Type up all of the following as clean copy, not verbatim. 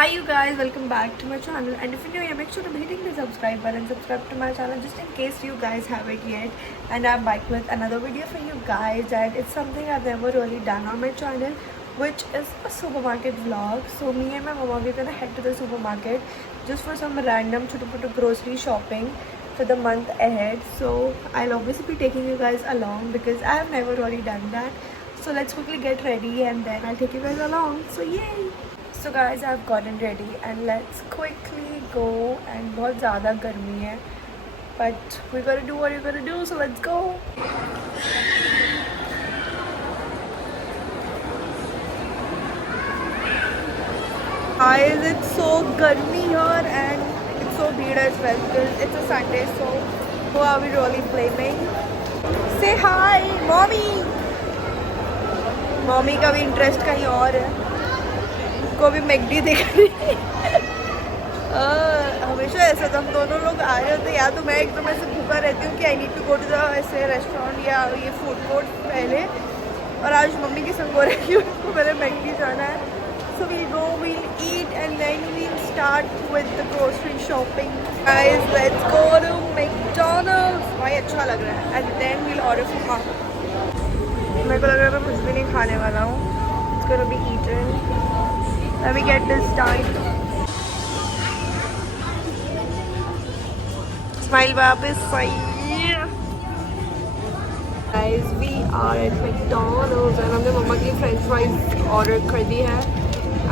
Hi you guys, welcome back to my channel, and if you're new here, make sure to be hitting the subscribe button, subscribe to my channel just in case you guys haven't yet. And I'm back with another video for you guys, and it's something I've never really done on my channel, which is a supermarket vlog. So me and my mama, we're gonna head to the supermarket just for some random chuttu grocery shopping for the month ahead. So I'll obviously be taking you guys along because I have never really done that. So let's quickly get ready and then I'll take you guys along. So yay! So guys, I've gotten ready and let's quickly go. And बहुत ज़्यादा गर्मी है, but we gotta do what we gotta do. So let's go. Guys, it's so गर्मी here and it's so big as well because it's a Sunday. So who are we really blaming? Say hi, mommy. Mummy का भी इंटरेस्ट कहीं और है, को भी मैगडी देख रही है। हमेशा ऐसा तो हम दोनों लोग आ रहे होते, या तो मैं एकदम ऐसे भूखा रहती हूँ कि I need to go to the ऐसे रेस्टोरेंट या ये फूड कोर्ट पहले, और आज मम्मी की संग हो रही है कि उनको पहले मैगडी जाना है। So we'll go, we'll eat and then we'll start with the grocery shopping. Guys let's go to McDonald's, भाई अच्छा लग रहा है। And then we'll order for, मेरे को लग रहा है मैं कुछ भी नहीं खाने वाला हूँ। It's gonna be eaten. Let me get this done. Smile वापस सही। Guys, we are at McDonald's and हमने मम्मा की फ्रेंच फ्राइज ऑर्डर कर दी है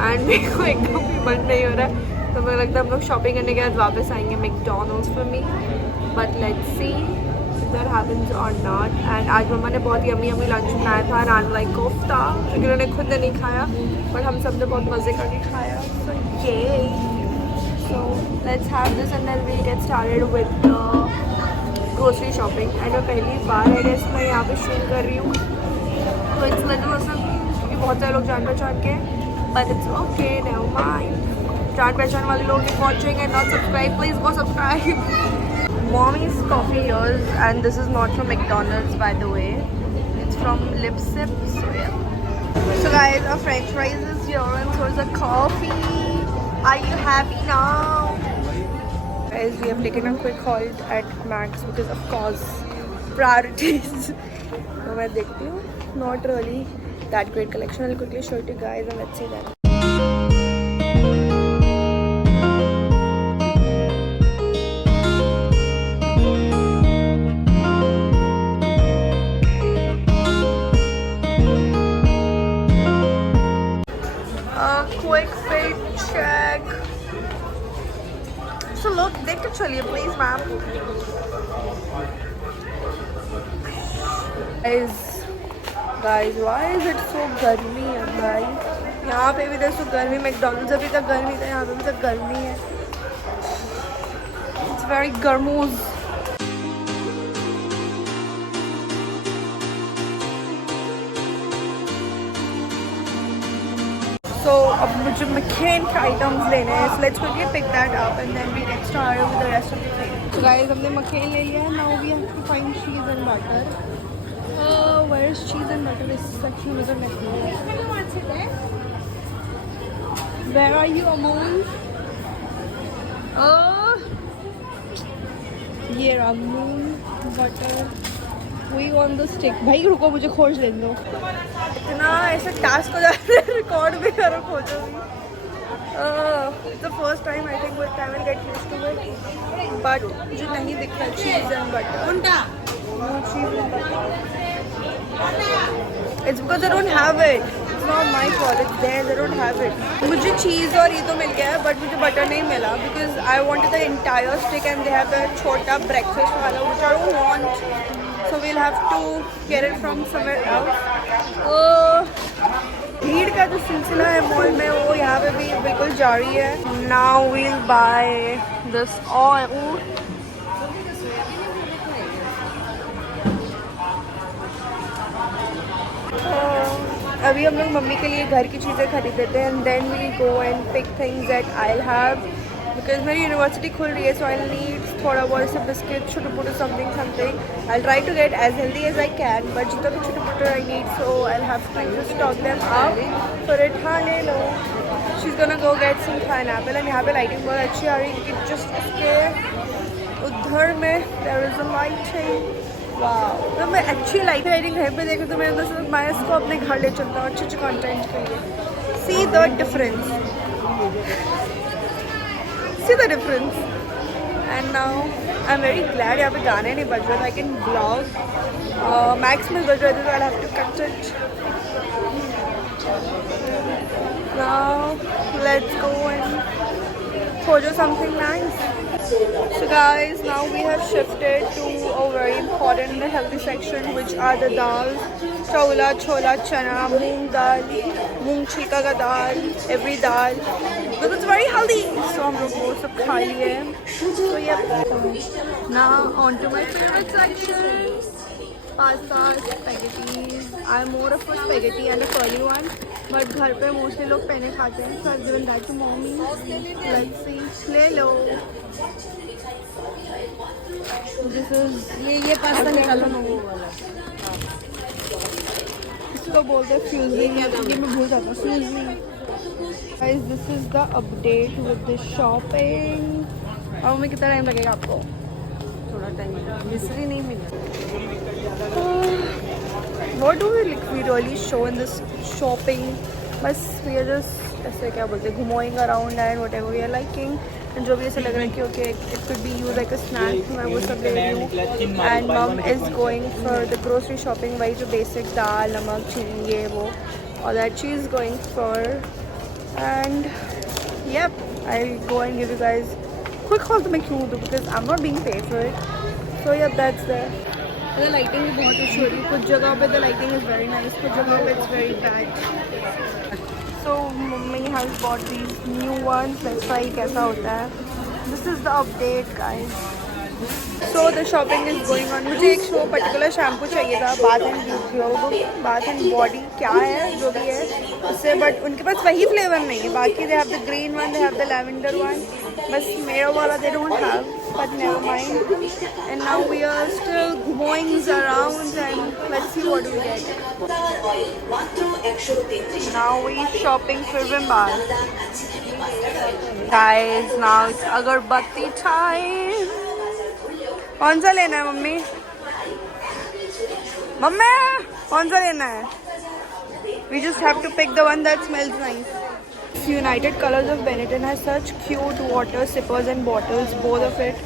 and मेरे को एकदम भी मन नहीं हो रहा है, तो मुझे लगता है हम लोग शॉपिंग करने के बाद वापस आएंगे McDonald's for me. But let's see if that happens or not. And आज मम्मा ने बहुत यम्मी यम्मी लंच बनाया था, नान लाइक कोफ्ता, क्योंकि उन्होंने खुद ने नहीं खाया बट हम सब ने बहुत मज़े करके खाया। So yay! So let's have this and then we'll get started with the grocery shopping. And मैं पहली बार है guys मैं यहाँ पे शूट कर रही हूँ, तो इट्स लिटिल ऑसम क्योंकि बहुत सारे लोग जान पहचान के, but it's okay, never mind. जान पहचान वाले लोग if watching and not subscribe, please go subscribe. Mommy's coffee here, and this is not from McDonald's by the way, it's from Lip Sip. So yeah. So guys, our french fries is here and so is the coffee. Are you happy now? Guys, we have taken a quick halt at Max because of course priorities. So मैं देखती हूँ, not really that great collection. I'll quickly show it to you guys and let's see that. Quick fit check. So look, देख के चलिए please ma'am. Guys, why is it so गर्मी है भाई? यहाँ पे भी देखो गर्मी, मैकडॉनल्ड्स अभी तक गर्मी था, यहाँ पे भी तक गर्मी है। It's very गर्मूज। So अब मुझे McCain के आइटम्स लेने हैं, so let's quickly pick that up and then we get started with the rest of the thing. So guys, हमने McCain ले लिया है, now we have to find cheese and butter. Where is cheese and butter? This section is a mess. Where are you, Amul? ये Amul butter. We on the stick. भाई रुको, मुझे खोज लेने दो। इतना ऐसा टास्क हो जाता है, रिकॉर्ड भी करो खोजोगी। It's the first time I think with time I'll get used to it. But मुझे नहीं दिख रहा cheese and butter. No cheese and butter. It's because they don't have it. It's not my fault. It's there. They don't have it. मुझे cheese और ये तो मिल गया है, but मुझे butter नहीं मिला because I wanted the entire stick and they have the छोटा breakfast वाला, which I don't want. So we'll have to get it from somewhere else. भीड़ का जो सिलसिला है मॉल में वो यहाँ पे भी बिल्कुल जारी है। Now we'll buy this oil. अभी हम लोग मम्मी के लिए घर की चीज़ें खरीद देते हैं and then we'll go and pick things that I'll have because मेरी यूनिवर्सिटी खुल रही है, so I'll need थोड़ा बहुत से बिस्किट, छोटे मोटे something. I'll try to get as healthy as I can, but जितना भी छोटे मोटे I need, so I'll have to stock them up. फिर खा ले लो। She is gonna go get some pineapple and यहाँ पे लाइटिंग बहुत अच्छी आ रही है क्योंकि जस्ट इसके उधर में देयर इज़ अ लाइटिंग। वाह, तो मैं अच्छी लाइटिंग घर पे देखूँ तो मैं इसको अपने घर ले चलता हूँ अच्छे कंटेंट के लिए। See the difference, see the difference. And now I am very glad यहाँ पे गाने नहीं बज रहे थे, आई कैन ब्लॉग। मैक्स में बज रहे थे तो I have to cut it. Now let's go and photo something nice. So guys, now we have shifted to a very important healthy section, which are the dals: chola, chola, chana, moong dal, moong chilka ka dal, every dal, because it's very healthy. So हम लोग वो सब खा लिए। So yeah, now on to my favorite section. Pasta, spaghetti. I'm more of a spaghetti and a curly one, but घर पे mostly लोग पेने खाते हैं, so I've given that to mommy. Let's see, ले लो। This is ये पास्ता निकालो ना वो वाला। इसको बोलते हैं फ्यूजली, ये मैं भूल जाता हूँ फ्यूजली। Guys, this is the update with the shopping. और मम्मी कितना टाइम लगेगा आपको? थोड़ा टाइम लगेगा, मिस्री नहीं मिला। What do we really show in this shopping? बस we are just ऐसे क्या बोलते हैं, घुमोइंग around and whatever we are liking, and जो भी ऐसे लग रहा है कि okay it could be use like a snack, मैं वो सब ले रही हूँ। And mum is going for the grocery shopping, वही जो बेसिक दाल नमक चीनी ये वो और that she is going for. And yep, I'll go and give you guys quick haul तो मैं क्यों दूँ because I'm not being paid for it. So yeah, that's there. The lighting is बहुत अच्छी हो रही है, कुछ जगह पे the lighting is very nice, कुछ जगह पे it's very bad. So mummy has bought these new ones. Let's try कैसा होता है. This is the update, guys. So the shopping is going on. मुझे एक शो पर्टिकुलर शैम्पू चाहिए था, बाथ एंड बॉडी क्या है जो भी है उससे, बट उनके पास वही फ्लेवर नहीं है। बाकी they have the green one, they have the lavender one, बस मेरा वाला they don't have, but never mind. And now we are still going around and let's see what we get. Now we shopping for Vimal. Guys, now it's agarbatti time. कौन सा लेना है mummy? Mummy कौन सा लेना है? We just have to pick the one that smells nice. United Colors of Benetton has such cute water sippers and bottles, both of it.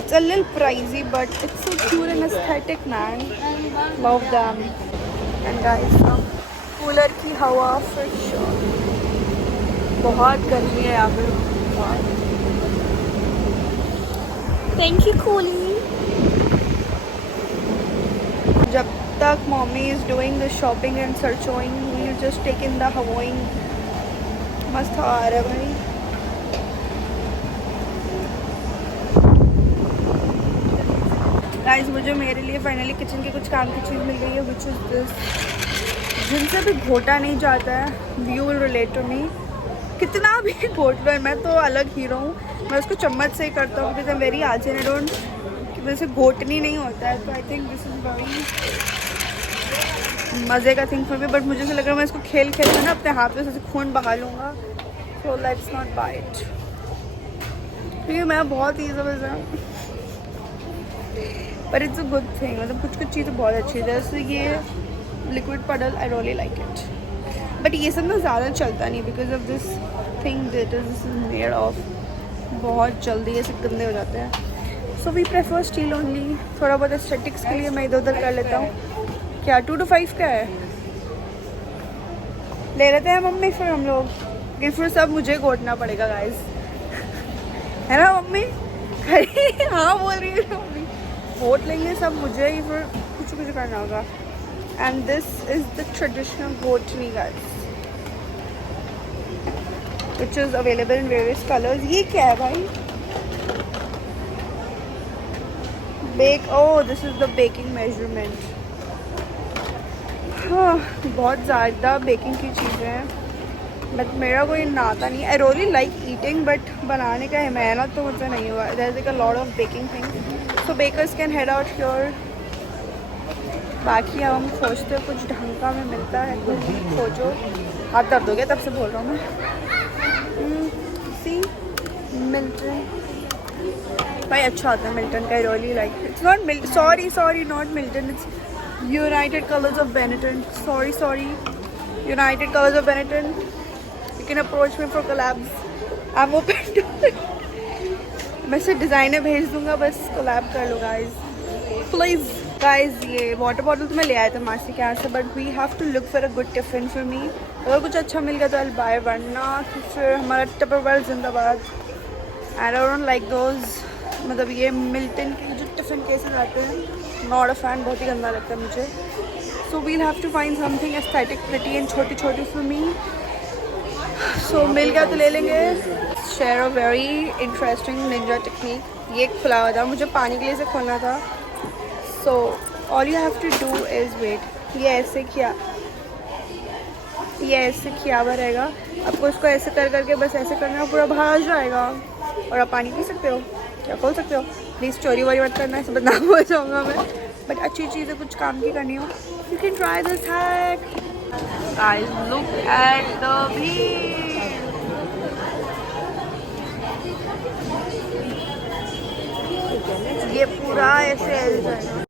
It's a little pricey, but it's so cute and aesthetic, man. Love them. And guys, cooler की हवा for sure. बहुत गर्मी है यहाँ पे। Thank you, Kuli. जब तक mommy is doing the shopping and searching, we'll just take in the Hawaiian. मस्त हवा आ रहा है भाई। गाइस, मुझे मेरे लिए फाइनली किचन के कुछ काम की चीज़ मिल गई है, which is this. जिनसे भी घोटा नहीं जाता है, you will relate to me. कितना भी घोट लो, मैं तो अलग हीरो हूँ, मैं उसको चम्मच से ही करता हूँ, बिकॉज वेरी आज एंड आई डोंट, वैसे घोटनी नहीं होता है। तो I think this is very मज़े का थिंग फॉर मी, बट मुझे ऐसा लग रहा है मैं इसको खेल में ना अपने हाथ में से खून बहा लूँगा, so let's not buy it, क्योंकि मैं बहुत ईजी वैसे हूँ, पर इट्स अ गुड थिंग। मतलब कुछ कुछ चीज़ें बहुत अच्छी है, जैसे ये liquid puddle, I really like it, but ये सब ना ज़्यादा चलता नहीं because of this thing that is made of, बहुत जल्दी ऐसे गंदे हो जाते हैं। So we prefer steel only. थोड़ा बहुत एस्थेटिक्स के लिए मैं इधर उधर कर लेता हूँ। क्या 2 to 5 का है? ले लेते हैं मम्मी फिर हम लोग, लेकिन फिर सब मुझे घोटना पड़ेगा गाइस, है ना मम्मी? हाँ बोल रही है मम्मी, घोट लेंगे सब मुझे ही, फिर कुछ कुछ करना होगा। And this is the traditional घोटनी guys, which is available in various colors. ये क्या है भाई? Bake. Oh, this is the baking measurement. हाँ, बहुत ज़्यादा बेकिंग की चीज़ें हैं, बट मेरा कोई इतना आता नहीं। I really like eating, but बनाने का मेहनत तो मुझसे नहीं हुआ। There is a lot of baking thing, so bakers can head out your. बाकी अब हम खोजते कुछ ढंग का में मिलता है, कुछ खोजो। हाथ दर्द हो गया तब से बोल रहा हूँ मैं। मिल्टन भाई अच्छा होता है मिल्टन का, really like it's not sorry not Milton, it's United Colors of Benetton, sorry United Colors of Benetton, you can approach me for collabs, I am open to it. मैं सिर्फ डिज़ाइनर भेज दूंगा, बस कोलैब कर लो guys please. Guys ये water bottle तो मैं ले आया था मासी के यहाँ से, but we have to look for a good tiffin for me. अगर कुछ अच्छा मिल गया तो आई बाय, वरना तो फिर हमारा टपरवेयर जिंदाबाद। आई डोंट लाइक दोज, मतलब ये मिल्टन के जो टिफ़िन केसेस आते हैं, नॉट अ फैन, बहुत ही गंदा लगता है मुझे। So we'll have to find something aesthetic pretty and छोटी छोटी फॉर मी। सो मिल गया तो ले लेंगे। Share a very interesting Ninja technique. ये खुला हुआ था, मुझे पानी के लिए से खोलना था। So all you have to do is wait. ये ऐसे किया हुआ रहेगा, आपको इसको ऐसे कर करके बस ऐसे करना, पूरा बाहर आ जाएगा और आप पानी पी सकते हो, क्या खोल सकते हो। प्लीज़ चोरी वोरी मत करना, ऐसे बदनाम हो जाऊँगा मैं, बट अच्छी चीज़ें कुछ काम की करनी हो, you can try this hack. Guys look at the भीड़। ये पूरा ऐसे जाएगा।